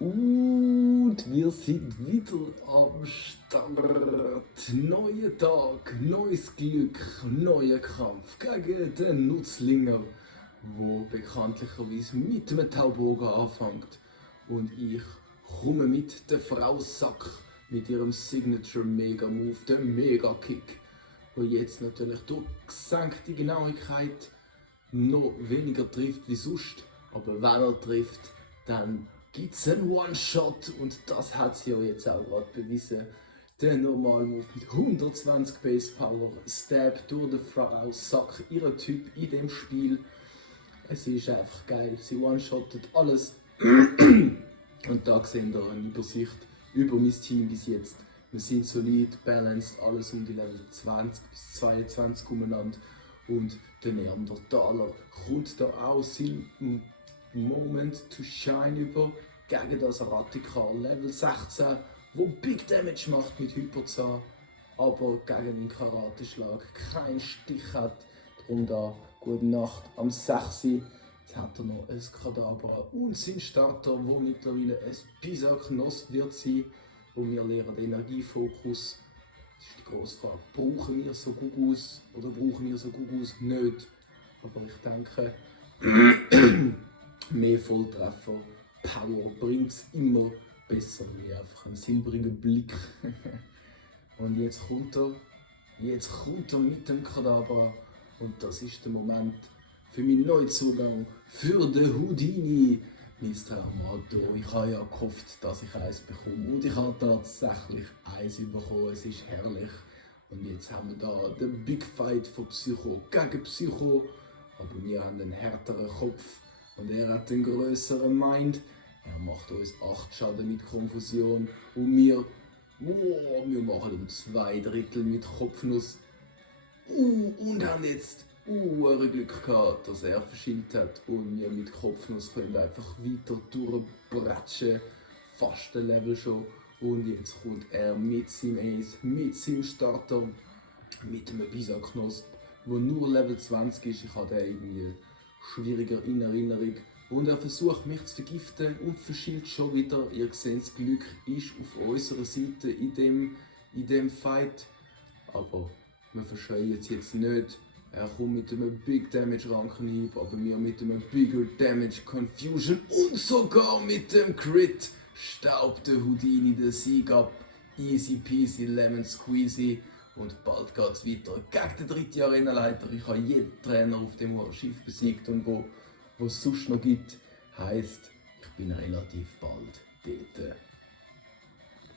Und wir sind wieder am Start. Neuer Tag, neues Glück, neuer Kampf gegen den Nutzlinger, wo bekanntlicherweise mit einem Taubogen anfängt. Und ich komme mit der Frau Sack mit ihrem Signature Mega Move, der Mega Kick, wo jetzt natürlich durch gesenkte Genauigkeit noch weniger trifft wie sonst. Aber wenn er trifft, dann gibt es einen One-Shot und das hat sie ja jetzt auch gerade bewiesen. Der Normal-Move mit 120 Base Power, Stab durch die Frau Sack, ihrer Typ in dem Spiel. Es ist einfach geil, sie one-shottet alles. Und da sehen wir eine Übersicht über mein Team bis jetzt. Wir sind solid, balanced, alles um die Level 20 bis 22 umeinander. Und der Neandertaler kommt da auch seinen Moment to Shine über gegen das Radikal Level 16, wo Big Damage macht mit Hyperzahn, aber gegen den Karateschlag keinen Stich hat. Darum da gute Nacht am 6. Jetzt hat er noch ein Kadabra und sein Starter, wo mittlerweile ein Pisa-Knost wird sein, wo wir lernen den Energiefokus. Das ist die grosse Frage. Brauchen wir so Gugus oder brauchen wir so Gugus nicht? Aber ich denke, mehr Volltreffer, Power bringt es immer besser wie einfach ein silbriger Blick. Und jetzt kommt er mit dem Kadabra und das ist der Moment für meinen Neuzugang, für den Houdini. Mein Traumator. Ich habe ja gehofft, dass ich eins bekomme und ich habe tatsächlich eins bekommen. Es ist herrlich. Und jetzt haben wir da den Big Fight von Psycho gegen Psycho. Aber wir haben einen härteren Kopf und er hat einen grösseren Mind. Er macht uns 8 Schaden mit Konfusion und wir machen um 2/3 mit Kopfnuss. Und haben jetzt Glück gehabt, dass er verschilt hat und wir mit Kopfnuss können einfach weiter durchbratschen. Fast ein Level schon. Und jetzt kommt er mit seinem Ace, mit seinem Starter, mit einem Bisa-Knosp, der nur Level 20 ist. Ich habe den irgendwie schwieriger in Erinnerung. Und er versucht mich zu vergiften und verschilt schon wieder. Ihr seht, das Glück ist auf unserer Seite in dem Fight. Aber wir verschreien es jetzt nicht. Er kommt mit einem Big Damage Rankenhieb, aber wir mit einem Bigger Damage Confusion und sogar mit dem Crit staubt der Houdini den Sieg ab. Easy peasy lemon squeezy. Und bald geht es weiter gegen den 3. Arenaleiter. Ich habe jeden Trainer auf dem Schiff besiegt und wo es sonst noch gibt. Heisst, ich bin relativ bald der